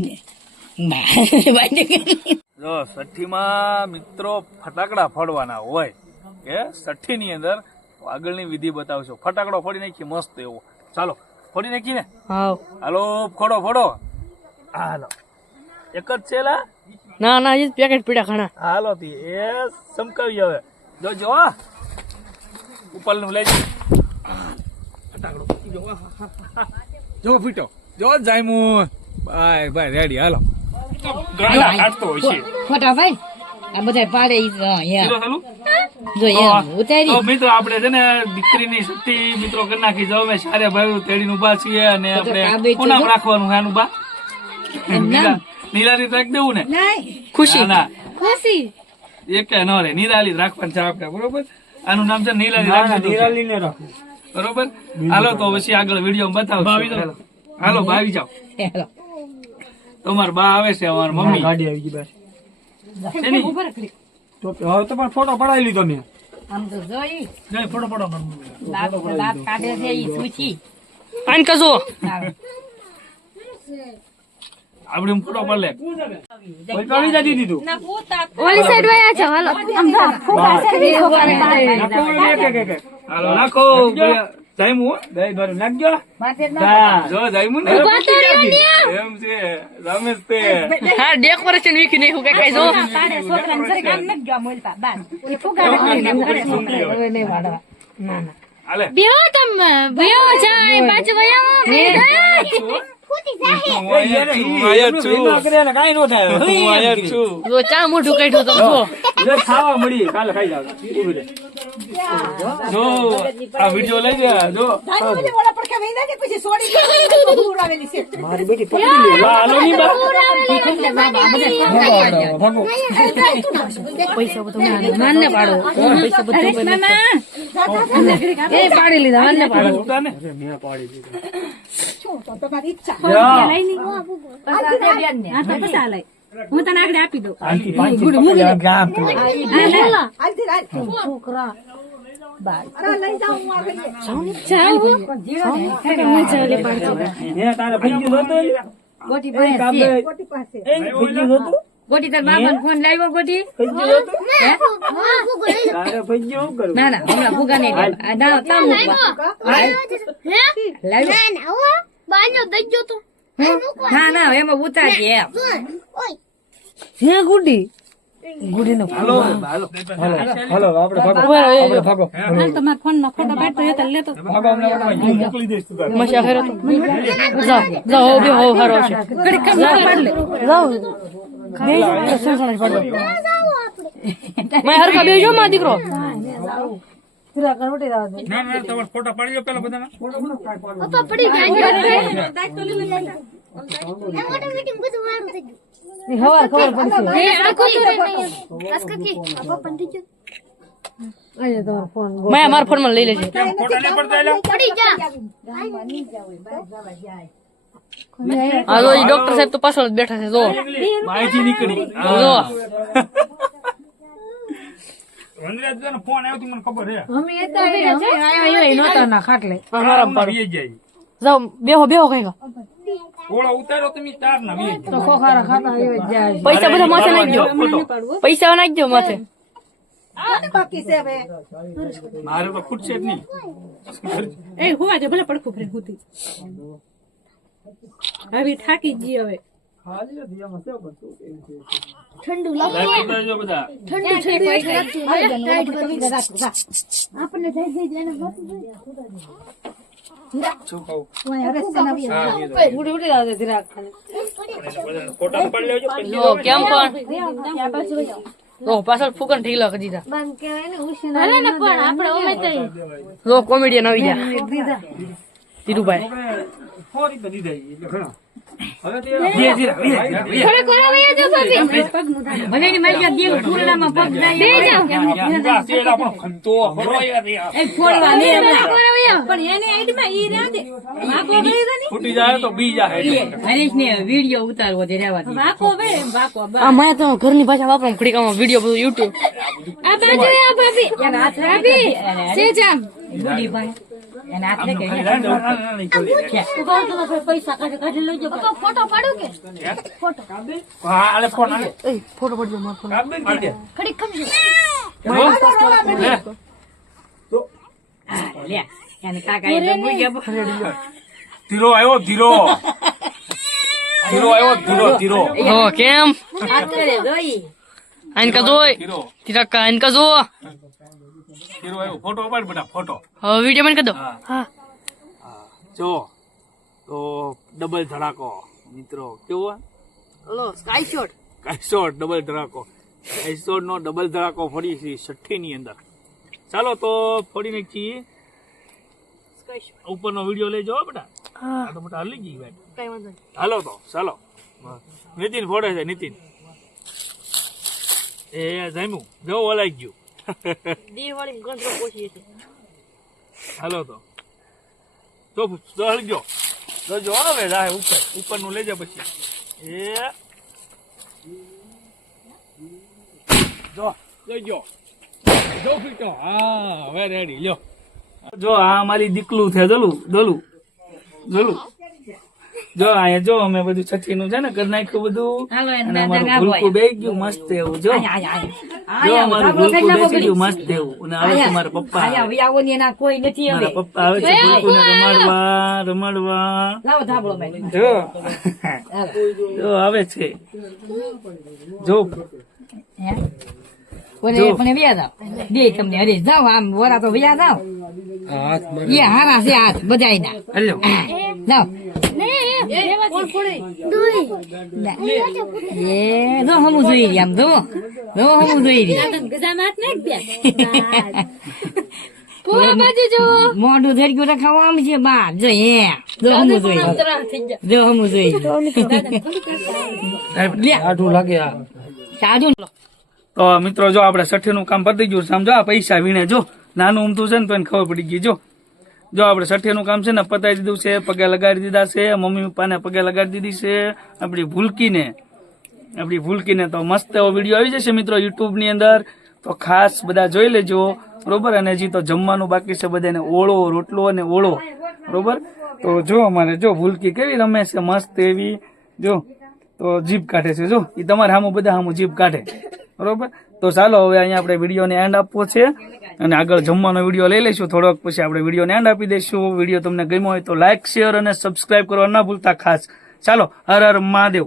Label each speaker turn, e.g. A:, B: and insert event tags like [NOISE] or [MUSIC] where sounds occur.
A: [LAUGHS] જો સઠ્ઠીમાં મિત્રો ફટાકડા ફોડવાના હોય કે સઠ્ઠીની અંદર આગળની વિધિ બતાવશો. ફટાકડો ફોડી નાખી મસ્ત એવો. ચાલો ફોડી નાખી ને? હાલો ફોડો ફોડો. હાલો. એક જ છે
B: ના ના એ પેકેટ પીડા ઘણા.
A: હાલો તી એ સમકાવી હવે. જો જો ઉપરનું લઈ. ફટાકડો. જો ફીટો. જો જાયમું બાય ભાઈ રેડી હાલો. ગાળા કાઢતો છે.
C: ખોટા ભાઈ આ બધા પાડે. જો એમ ઉતારી.
A: તો મિત્રો આપણે છે ને દીકરીની શક્તિ મિત્રો કરી નાખી જાવ અમે સારે ભાઈ તેડીને ઊભા છીએ અને આપણે
C: જો.
A: રાખવાનું આનું બા. નીલા નીલારી રાખી દેવું ને?
B: ખુશી?
A: ના, ખુશી. એક ન રે નિરાલી રાખવાનું છે આપણે બરોબર? આનું નામ છે નિરાલી નીલાલી ને છે. બરોબર? હાલો તો પછી આગળ વીડિયો બતાવો હાલો ભાવી જાઓ.
C: હેલો.
A: તમાર બા આવે છે અમાર મમ્મી. શેની?
D: ફોટો પડાવી લીધો મેં.
C: આમ તો જોઈ.
A: જાય, ફોટો ફોટો અમાર મમ્મી.
C: દાંત દાંત કાઢે છે ઈ સૂચી.
B: આન કજો
A: આપણે એમ ફોટો પડ.
D: પડી જતી દીધું.
E: ઓલી સાઈડ વયા છો હાલો.
A: હાલો નાખો જાયમું હો.
D: દહીં ભરું નાખજો
C: જો
A: જાયમું ને એમ છે રમેશ તે
B: હા ડેકોરેશન વીખી નાખ્યું કઈ કઈ જો
C: છોકરાને ઘરે કામ નથી ગયા મોલતા બાર એ ફુગાડે ઘરે ઘરે છોકરા હવે નહીં વાળવા ના ના
E: બેહો તમે બેહો જાય પાછું વયા
D: ખાવા મળી કાલે ખાઈ જાવ
A: જો આ વીડિયો લઈ જા જો
D: મારી બેટી પકડી લે.
A: હાલો ની બા
B: પૈસા બધું માનને પાડો. પૈસા બધું એ પાડી લીધા માનને પાડો.
A: ઉતા ને.
C: હું તને આગળ આપી દઉં.
D: આનથી પાંચસો પકડ્યા ગ્રામ તો. હે, તારે ભઈયું નહોતું ને?
C: ગોટી ગોટી તાર બાબા ફોન લાવ્યો ગોટી? ના ના હમણાં ભૂગા નહીં લાવ્યો.
E: બાજો
C: ના ના એમાં ઉતારી એમ.
B: હે ગુડી
A: હાલો. હાલો.
D: હાલો. આપણે ભાગો. આપણે ભાગો.
C: હાલ તમારા ફોનમાં ફોટો પાડતો હોય તો લેતો
D: ભાગો અમને મોકલી દઈશ તું
B: મશા હેરો જાઓ જાઓ હો બે હો હારો છે.
C: ઘડી કામ પાડ લે.
B: જાઓ. બે જો સંસણ પાડો મેં હરખા બે જો માં દીકરો.
A: ના ના તમારે ફોટા પાડી લો પેલા બધાના.
E: ફોટો પડી જાય. ઓટોમેટિક બધું વાળું થઈ ગયું
B: હવાર ખબર પડશે
E: એ આ કોઈ તો નહીં બસ કકી પપ્પા પડી ગયો
B: મેં મારા ફોનમાં લઈ લેજે
A: કેમ ફોટા નહીં પડતા એલા
E: પડી જા
B: હા જો ઈ ડોક્ટર સાહેબ તો પાછળ જ બેઠા છે જો
A: માહિતી નીકળી
B: જો
A: વનરાજ નો ફોન આવ્યો તો મને ખબર છે
C: અમે એ તો આયા એ નહોતા ના ખાટલે
B: મારા પાડો
A: વીએ જાય
B: જાઓ બેહો બેહો કઈ
A: ઓળો ઉતારો તમે ચાર ના વીએ
C: તો ખોખારા ખાતા એ જાય.
B: પૈસા બધા માથે નાખજો. પૈસા નાખજો માથે.
A: મારે તો ખૂટશે જ નહીં.
C: એ હોવા દે ભલે પડખું ફરી હુતી. હવે થાકી જ ગઈ હવે.
E: ઠંડુ આપણને
B: પાછળ ફૂકન ઢીલા કરી દીધા.
E: ભલે ને પણ આપણે ઓમે તો
B: જો કોમેડિયન આવી ગયા. ધીરુભાઈ.
D: સો
C: પણ એને એડમાં ઈ રહ્યા દે વાકો ભરી દે
A: ફૂટી જાય તો બી જાય
C: હરીશ ને વિડિયો ઉતારવો દે રહેવા દે. વાકો બે વાકો
B: આ મેં તો ઘરની ભાષા વાપરો ખડીકામાં વીડિયો બધું યુટ્યુબ
E: આ બાજુ આ ભાભી ભાભી સે જામ.
C: બુડી ભાઈ
E: પૈસા કાઢી ફોટો પાડું કે? ફોટો.
B: ફોટો પડજો.
E: ખડી ખમજો.
A: લે.
C: લે કાકા એ તો મૂઈ ગયા
A: ધીરો આવ્યો ધીરો. ધીરો આવ્યો ધીરો ધીરો.
B: હો કેમ?
C: હાથ કરે જોઈ.
B: આઈન કા જોઈ? તિરક્કા આઈન કા જો
A: ધીરો આવ્યો. ફોટો પાડ બેટા ફોટો.
B: હવે વિડિયો મને કદો
A: હા.
B: હા.
A: જો તો ડબલ ધડાકો. મિત્રો કેવો
B: હલો સ્કાય શોટ
A: ડબલ ધડાકો. કાઈસોટ નો ડબલ ધડાકો ફરી છે છઠ્ઠી ની અંદર. ચાલો તો ફોડી નાખી ઉપરનો વીડિયો લેજો બેટા. આ તો બેટા હલી ગઈ ભાઈ
B: કઈ વાંધો નહીં.
A: હાલો તો ચાલો. નીતિન ફોડે છે નીતિન. એ જામ્યું. જો ઓલાઈ ગયું.
B: દીવાળી ગંધરો પોછી છે
A: હાલો તો. તો તો હળી ગયો. તો જો હવે રાહે ઉપર. ઉપરનું લેજો પછી. એ. જો જોઈ જો ફીટો હા હવે રેડી લ્યો. જો આ મારી દીકલું છે દલું દલું દલું. જો અહીંયા જો અમે બધું છઠ્ઠી નું છે ને કરી નાખ્યું બધું. અને અમારું ભૂલકું બેસી ગયું મસ્ત એવું જો.
C: આયા આયા આયા.
A: જો અમારું ભૂલકું બેસી ગયું મસ્ત એવું. અને હવે મારા પપ્પા આવે. મારા આવે છે રમાડવા રમાડવા. જો. જો આવે છે. જો.
C: પણ બે તમને અરે જાવ આમ વરા તો વ્યા જાવ એ હારા છે હાથ બધાયના.
A: હલ્યો.
C: હેલો
E: કોણ
C: એ જો હમું જોઈ રહ્યા આમ જો. જો હમું જોઈ
E: રહ્યા. [LAUGHS]
C: મોઢું થઈ ગયું રખાવું આમ છે બાર. જો એ જો હમું જોઈ જો હમું જોઈ
A: આઠું લાગે
C: સાજુ
A: તો મિત્રો જો આપણે છઠ્ઠી નું કામ પતી ગયું સમજો આ પૈસા વીણે જો. નાનું ઉમતું છે ને તો એને ખબર પડી ગઈ. જો જો આપણે છઠ્ઠી કામ છે ને પતાવી દીધું છે, પગે લગાડી દીધા છે, મમ્મી પપ્પાને પગે લગાડી દીધી છે, આપણી ભૂલકીને આપણી ભૂલકીને તો મસ્ત એવો વીડિયો આવી જશે મિત્રો યુટ્યુબની અંદર. તો ખાસ બધા જોઈ લેજો, બરોબર? અને હજી તો જમવાનું બાકી છે બધાને ઓળો, રોટલો અને ઓળો, બરોબર? તો જો અમારે, જો ભૂલકી કેવી રમે છે, મસ્ત એવી, જો, તો જીભ કાઢે છે. જો એ તમારે સામું બધા સામું જીભ કાઢે. બરોબર? તો ચાલો, હવે અહીંયા આપણે વિડીયોને એન્ડ આપવો છે. અને આગળ જમવાનો વીડિયો લઈ લઈશું. થોડોક પછી આપણે વિડીયોને એન્ડ આપી દઈશું. વીડિયો તમને ગમ્યો હોય તો લાઇક શેર અને સબસ્ક્રાઇબ કરવા ના ભૂલતા ખાસ. ચાલો, હર હર મહાદેવ.